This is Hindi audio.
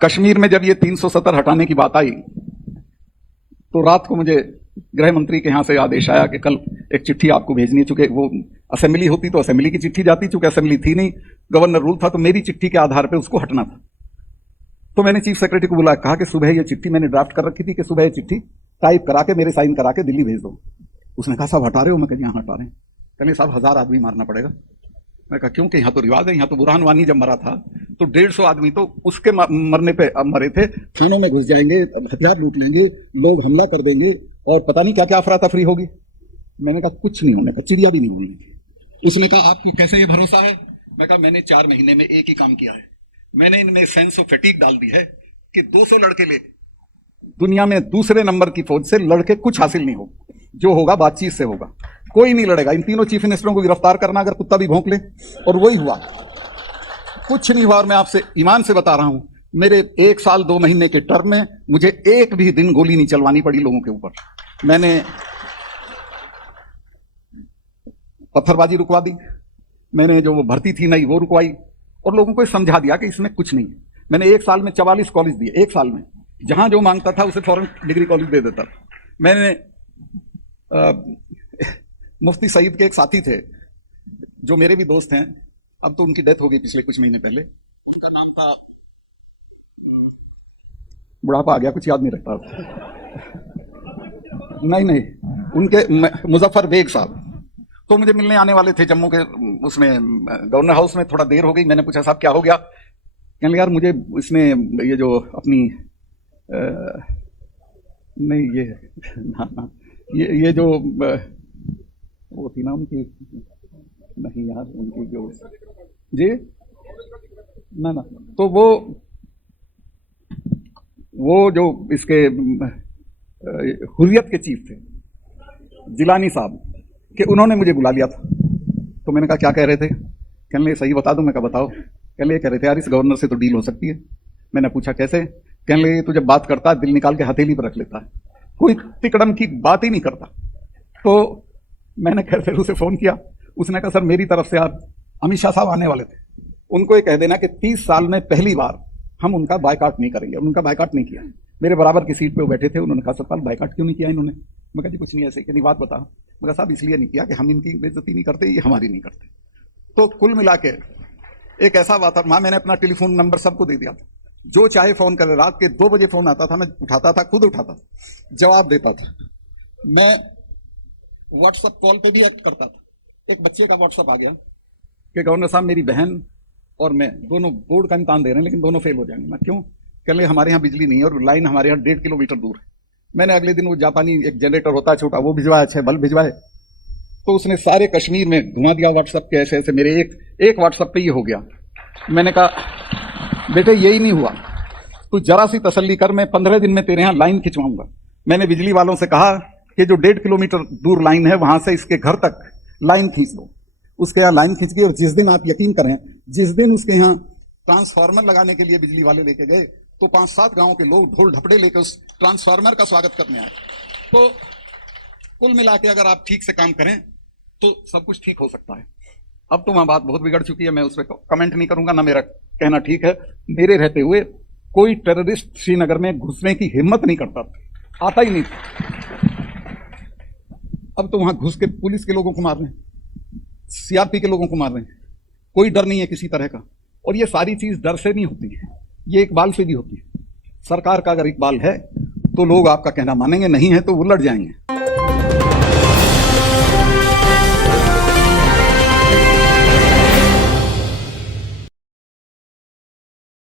कश्मीर में जब ये 370 हटाने की बात आई तो रात को मुझे गृह मंत्री के यहाँ से आदेश आया कि कल एक चिट्ठी आपको भेजनी है। चूंकि वो असेंबली होती तो असेंबली की चिट्ठी जाती, चूंकि असेंबली थी नहीं, गवर्नर रूल था, तो मेरी चिट्ठी के आधार पर उसको हटना था। तो मैंने चीफ सेक्रेटरी को बोला, कहा कि सुबह ये चिट्ठी मैंने ड्राफ्ट कर रखी थी कि सुबह ये चिट्ठी टाइप करा के मेरे साइन करा के दिल्ली भेज दो। उसने कहा साहब हटा रहे हो? मैं कहा हाँ हटा रहे हैं। कहने साहब 1000 आदमी मारना पड़ेगा। मैं कहा क्योंकि यहाँ तो रिवाज है, यहाँ तो बुरहान वानी जब मरा था तो 150 आदमी तो उसके मरने पे मरे थे। थानों में घुस जाएंगे, हथियार लूट लेंगे, लोग हमला कर देंगे और पता नहीं क्या क्या अफरा तफरी होगी। मैंने कहा कुछ नहीं होने का, चिड़िया भी नहीं होनी। उसने कहा आपको कैसे ये भरोसा है? मैं कहा मैंने 4 महीने में एक ही काम किया है, मैंने इनमें सेंस ऑफ फैटीग डाल दी है कि 200 लड़के ले दुनिया में दूसरे नंबर की फौज से लड़के कुछ हासिल नहीं हो, जो होगा बातचीत से होगा, कोई नहीं लड़ेगा। इन तीनों चीफ मिनिस्टरों को गिरफ्तार करना अगर कुत्ता भी भौंक ले, और वही हुआ, कुछ नहीं हुआ। और मैं आपसे ईमान से बता रहा हूं, मेरे 1 साल 2 महीने के टर्म में मुझे एक भी दिन गोली नहीं चलवानी पड़ी लोगों के ऊपर। मैंने पत्थरबाजी रुकवा दी, मैंने जो भर्ती थी नहीं वो रुकवाई, और लोगों को समझा दिया कि इसमें कुछ नहीं है। मैंने 1 साल में 44 कॉलेज दिए, 1 साल में, जहां जो मांगता था उसे फौरन डिग्री कॉलेज दे देता। मैंने मुफ्ती सईद के एक साथी थे जो मेरे भी दोस्त हैं, अब तो उनकी डेथ हो गई पिछले कुछ महीने पहले। उनका नाम था, बुढ़ापा आ गया कुछ याद नहीं रहता। नहीं, उनके मुजफ्फर बेग साहब तो मुझे मिलने आने वाले थे जम्मू के उसमें गवर्नर हाउस में। थोड़ा देर हो गई, मैंने पूछा साहब क्या हो गया? कहने यार मुझे इसने ये जो अपनी नहीं ये जो वो थी ना उनकी, नहीं यार उनकी जो जी ना तो वो जो इसके हुर्रियत के चीफ थे जिलानी साहब कि उन्होंने मुझे बुला लिया था। तो मैंने कहा क्या कह रहे थे? कहने सही बता दूं? मैं कहा बताओ। कहने कह रहे थे यार इस गवर्नर से तो डील हो सकती है। मैंने पूछा कैसे? कहने लगे तो जब बात करता है दिल निकाल के हथेली पर रख लेता है, कोई तिकड़म की बात ही नहीं करता। तो मैंने खैर फिर उसे फोन किया, उसने कहा सर मेरी तरफ से आप अमित शाह साहब आने वाले थे, उनको ये कह देना कि 30 साल में पहली बार हम उनका बायकाट नहीं करेंगे। उनका बायकाट नहीं किया। मेरे बराबर की सीट पे वो बैठे थे, उन्होंने कहा सतपाल बायकाट क्यों नहीं किया इन्होंने? मैं कहा जी कुछ नहीं ऐसे, कि नहीं बात बता। मैं कहा साहब इसलिए नहीं किया कि हम इनकी बेइज्जती नहीं करते, ये हमारी नहीं करते। तो कुल मिला के एक ऐसा बात था, मैंने अपना टेलीफोन नंबर सबको दे दिया था, जो चाहे फोन करे। रात के 2 बजे फोन आता था, मैं उठाता था, खुद उठाता था, जवाब देता था। मैं व्हाट्सएप कॉल पे भी एक्ट करता था। एक बच्चे का व्हाट्सएप आ गया कि गवर्नर साहब मेरी बहन और मैं दोनों बोर्ड का इम्तिहान दे रहे हैं लेकिन दोनों फेल हो जाएंगे। मैं क्यों? कह ले हमारे यहाँ बिजली नहीं है और लाइन हमारे यहाँ 1.5 किलोमीटर दूर है। मैंने अगले दिन वो जापानी एक जनरेटर होता है छोटा, वो भिजवाया, 6 बल्ब भिजवाए। तो उसने सारे कश्मीर में घुमा दिया व्हाट्सएप के, ऐसे ऐसे मेरे एक व्हाट्सएप पे ये हो गया। मैंने कहा बेटे यही नहीं हुआ, तू जरा सी तसल्ली कर, मैं 15 दिन में तेरे यहाँ लाइन खिंचवाऊंगा। मैंने बिजली वालों से कहा कि जो 1.5 किलोमीटर दूर लाइन है वहां से इसके घर तक लाइन खींच दो। उसके यहाँ लाइन खींच गई, और जिस दिन आप यकीन करें, जिस दिन उसके यहाँ ट्रांसफार्मर लगाने के लिए बिजली वाले लेके गए तो 5-7 गांव के लोग ढोल ढपड़े लेकर उस ट्रांसफार्मर का स्वागत करने आए। तो कुल मिला के अगर आप ठीक से काम करें तो सब कुछ ठीक हो सकता है। अब तो वहां बात बहुत बिगड़ चुकी है, मैं उस पर कमेंट नहीं करूंगा, ना मेरा कहना ठीक है। मेरे रहते हुए कोई टेररिस्ट श्रीनगर में घुसने की हिम्मत नहीं करता, आता ही नहीं। अब तो वहां घुस के पुलिस के लोगों को मार रहे हैं, सीआरपी के लोगों को मार रहे हैं, कोई डर नहीं है किसी तरह का। और ये सारी चीज डर से नहीं होती है, ये इकबाल से भी होती है। सरकार का अगर इकबाल है तो लोग आपका कहना मानेंगे, नहीं है तो वो लड़ जाएंगे।